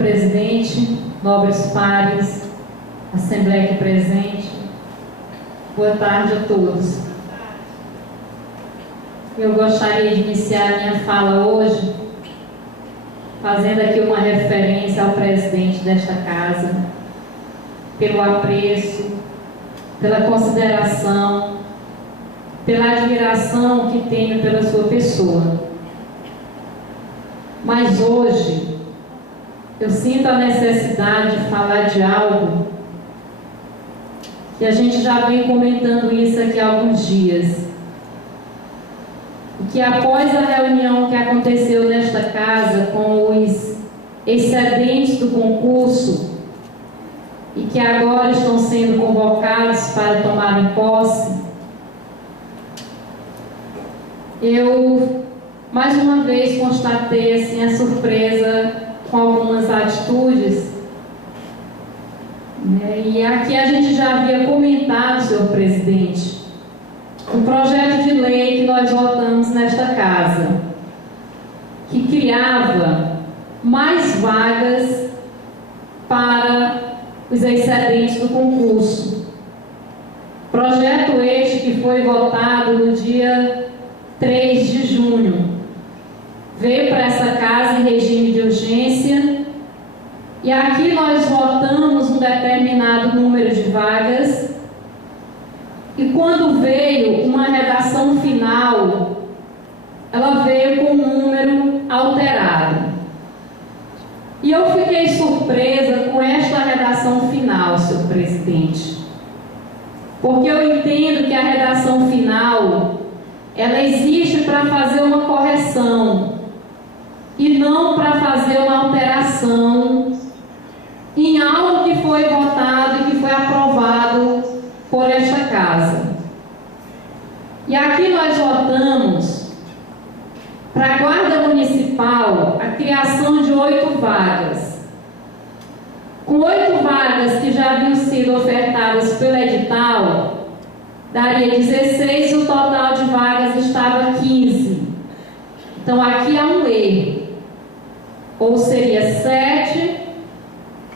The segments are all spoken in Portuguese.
presidente, nobres pares, Assembleia aqui presente, boa tarde a todos. Eu gostaria de iniciar minha fala hoje fazendo aqui uma referência ao presidente desta casa, pelo apreço, pela consideração, pela admiração que tenho pela sua pessoa. Mas hoje eu sinto a necessidade de falar de algo que a gente já vem comentando isso aqui há alguns dias. E que após a reunião que aconteceu nesta casa com os excedentes do concurso e que agora estão sendo convocados para tomarem posse, eu mais uma vez constatei assim, a surpresa com algumas atitudes, né? E aqui a gente já havia comentado, senhor presidente, um projeto de lei que nós votamos nesta casa, que criava mais vagas para os excedentes do concurso. Projeto este que foi votado no dia 3 de junho. Veio para essa casa em regime de urgência e aqui nós votamos um determinado número de vagas e quando veio uma redação final, ela veio com um número alterado. E eu fiquei surpresa com esta redação final, senhor presidente, porque eu entendo que a redação final ela existe para fazer uma correção e não para fazer uma alteração em algo que foi votado e que foi aprovado por esta casa. E aqui nós votamos para a Guarda Municipal a criação de 8 vagas. Com 8 vagas que já haviam sido ofertadas pelo edital, daria 16 e o total de vagas estava 15. Então aqui há um erro. Ou seria 7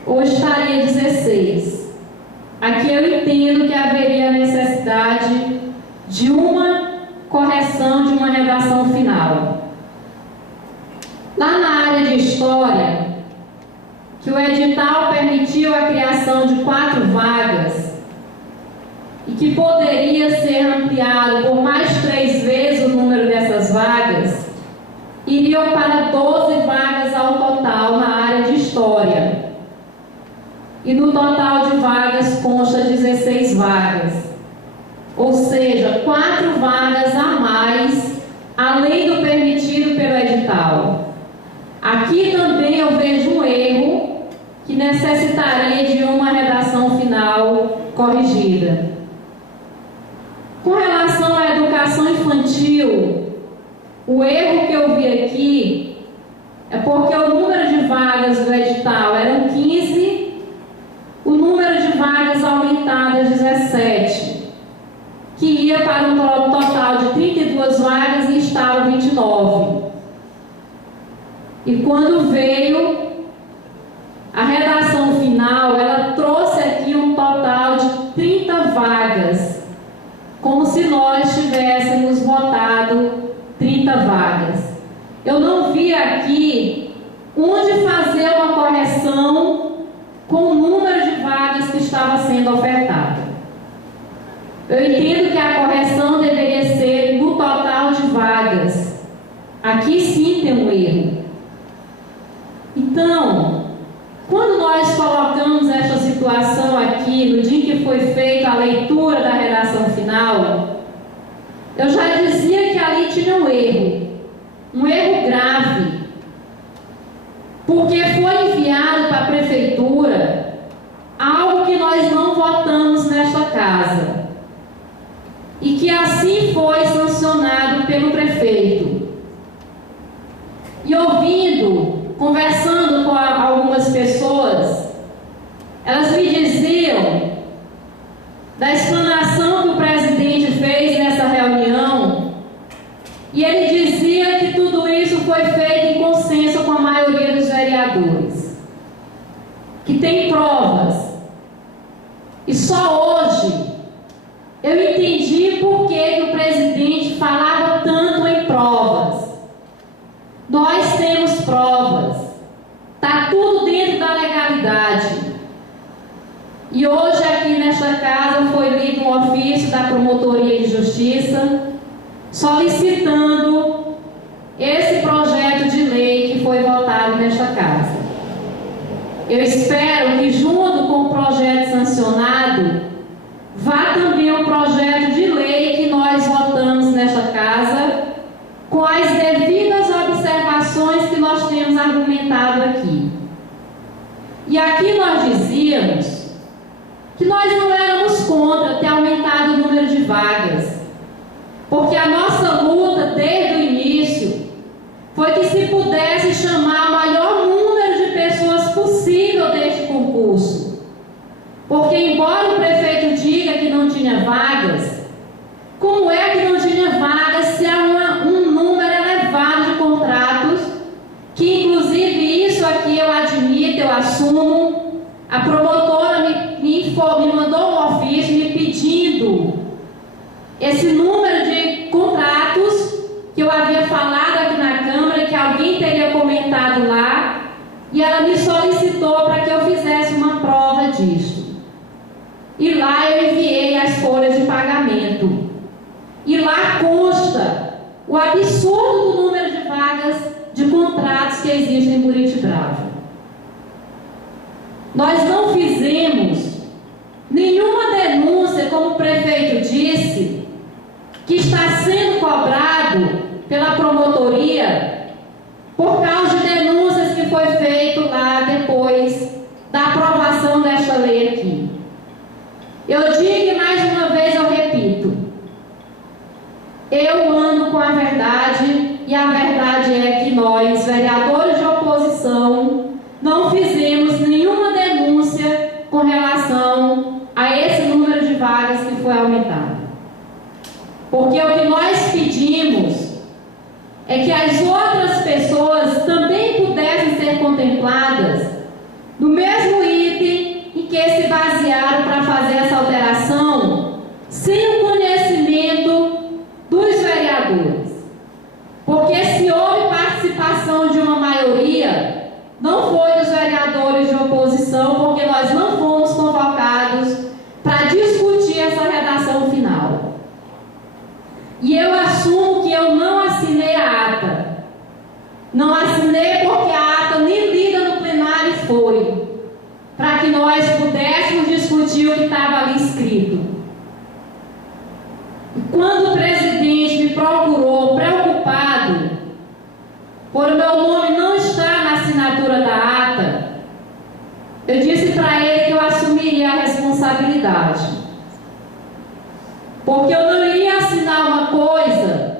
ou estaria 16. Aqui eu entendo que haveria a necessidade de uma correção, de uma redação final. Lá na área de história, que o edital permitiu a criação de 4 vagas e que poderia ser ampliado por mais 3 vezes o número dessas vagas, iriam para 12 vagas ao total na área de história. E no total de vagas consta 16 vagas. Ou seja, 4 vagas a mais, além do permitido pelo edital. Aqui também eu vejo um erro que necessitaria de uma redação final corrigida. Com relação à educação infantil, o erro que eu vi aqui é porque o número de vagas do edital eram 15, o número de vagas aumentado a 17, que ia para um total de 32 vagas e estava 29. E quando veio a redação final, ela trouxe aqui um total de 30 vagas, como se nós tivéssemos votado 30 vagas. Eu não vi aqui onde fazer uma correção com o número de vagas que estava sendo ofertado. Eu entendo que a correção deveria ser no total de vagas. Aqui sim tem um erro. Então, quando nós colocamos esta situação aqui, no dia que foi feita a leitura da redação final, eu já dizia que ali tinha um erro grave, porque foi enviado para a prefeitura algo que nós não votamos nesta casa, e que assim foi sancionado pelo prefeito. E conversando com algumas pessoas, elas me diziam da explanação que o presidente fez nessa reunião, e ele dizia que tudo isso foi feito em consenso com a maioria dos vereadores. que tem provas. E só hoje eu entendi por que o presidente falava tanto em provas. Nós temos provas. Está tudo dentro da legalidade. E hoje aqui nesta casa foi lido um ofício da Promotoria de Justiça solicitando esse projeto de lei que foi votado nesta casa. Eu espero que junto com o projeto sancionado vá também o projeto de lei que nós votamos nesta casa com as devidas observações que nós temos argumentado aqui. E aqui nós dizíamos que nós não éramos contra ter aumentado o número de vagas, porque a nossa luta desde o início foi que se pudesse chamar o maior número de pessoas possível deste concurso. Porque embora o prefeito diga que não tinha vagas, como é que não tinha vagas se há um número elevado de contratos, que inclusive isso aqui eu admito, eu assumo, a promotora me mandou um ofício me pedindo esse número de contratos que eu havia falado aqui na Câmara, que alguém teria comentado lá, e ela me solicitou para que eu fizesse uma prova disso. E lá eu enviei as folhas de pagamento. E lá consta o absurdo do número de vagas de contratos que existem em Buriti Bravo. Nós não fizemos nenhuma denúncia, como o prefeito disse, que está sendo cobrado pela promotoria por causa de denúncias que foi feito lá depois da aprovação desta lei aqui. Eu digo e mais uma vez eu repito, eu ando com a verdade e a verdade é que nós, vereadores de oposição, não fizemos nenhuma denúncia com relação a esse número de vagas que foi aumentado. Porque o que nós pedimos é que as outras pessoas também pudessem ser contempladas no mesmo item em que se basearam para fazer essa alteração, sem o conhecimento dos vereadores. Porque se houve participação de uma maioria, não foi dos vereadores de oposição, porque nós não fomos convocados para discutir essa redação final. E eu assumo que eu não assinei a ata. Não assinei porque a ata nem lida no plenário foi, para que nós pudéssemos discutir o que estava ali escrito. E quando o presidente me procurou preocupado por o meu nome não estar na assinatura da ata, eu disse para ele que eu assumiria a responsabilidade. Porque eu não iria assinar uma coisa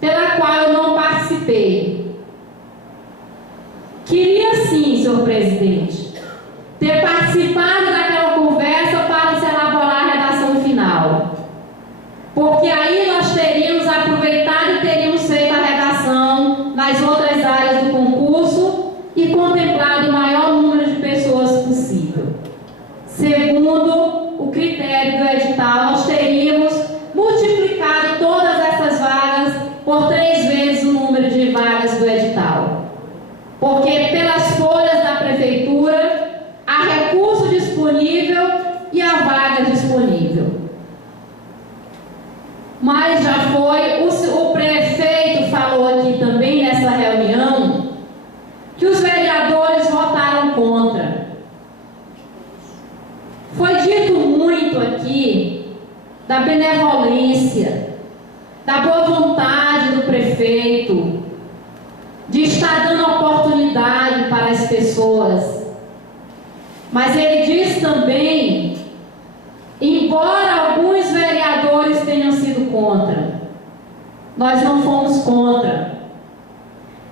pela qual eu não participei. Queria sim, senhor presidente, ter participado daquela conversa para se elaborar a redação final. Porque aí nós teríamos aproveitado e teríamos feito a redação nas outras áreas do concurso e contemplado o maior número de pessoas possível. Segundo o critério do edital, nós teríamos multiplicado todas essas vagas por 3 vezes o número de vagas do edital. Porque pelas folhas da prefeitura, há recurso disponível e há vaga disponível. Mas já foi, o prefeito falou aqui também nessa reunião, que os vereadores votaram contra. Foi dito muito aqui da benevolência, da boa vontade do prefeito, de estar dando oportunidade para as pessoas. Mas ele diz também, embora alguns vereadores tenham sido contra, nós não fomos contra.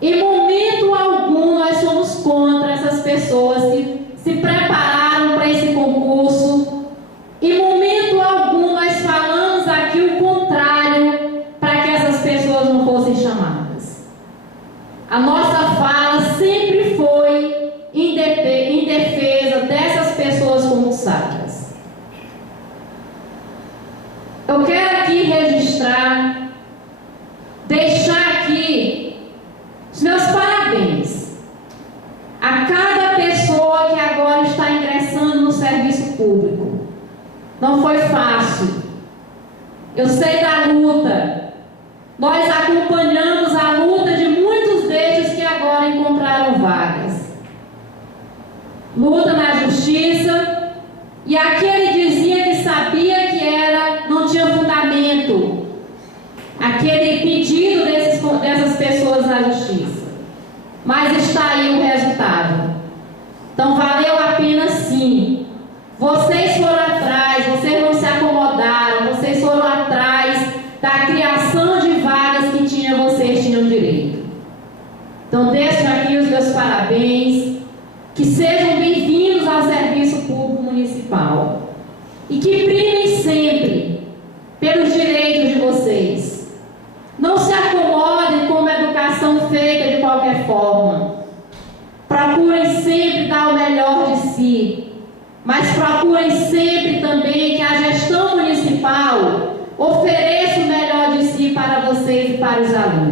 Em momento algum nós somos contra essas pessoas que se prepararam para esse concurso. Em momento algum nós falamos aqui o contrário para que essas pessoas não fossem chamadas. A nossa fala sempre foi em a cada pessoa que agora está ingressando no serviço público. Não foi fácil. Eu sei da luta. Nós acompanhamos a luta de muitos destes que agora encontraram vagas. Luta na justiça, e aquele dizia que sabia que não tinha fundamento, aquele pedido dessas pessoas na justiça. Mas está aí o resultado. Então valeu a pena sim. Vocês foram atrás, vocês não se acomodaram, vocês foram atrás da criação de vagas que vocês tinham direito. Então deixo aqui os meus parabéns, que sejam bem-vindos ao serviço público municipal e que primem sempre pelos direitos de vocês. Não se acomodem com uma educação feita de qualquer forma. Procurem sempre dar o melhor de si, mas procurem sempre também que a gestão municipal ofereça o melhor de si para vocês e para os alunos.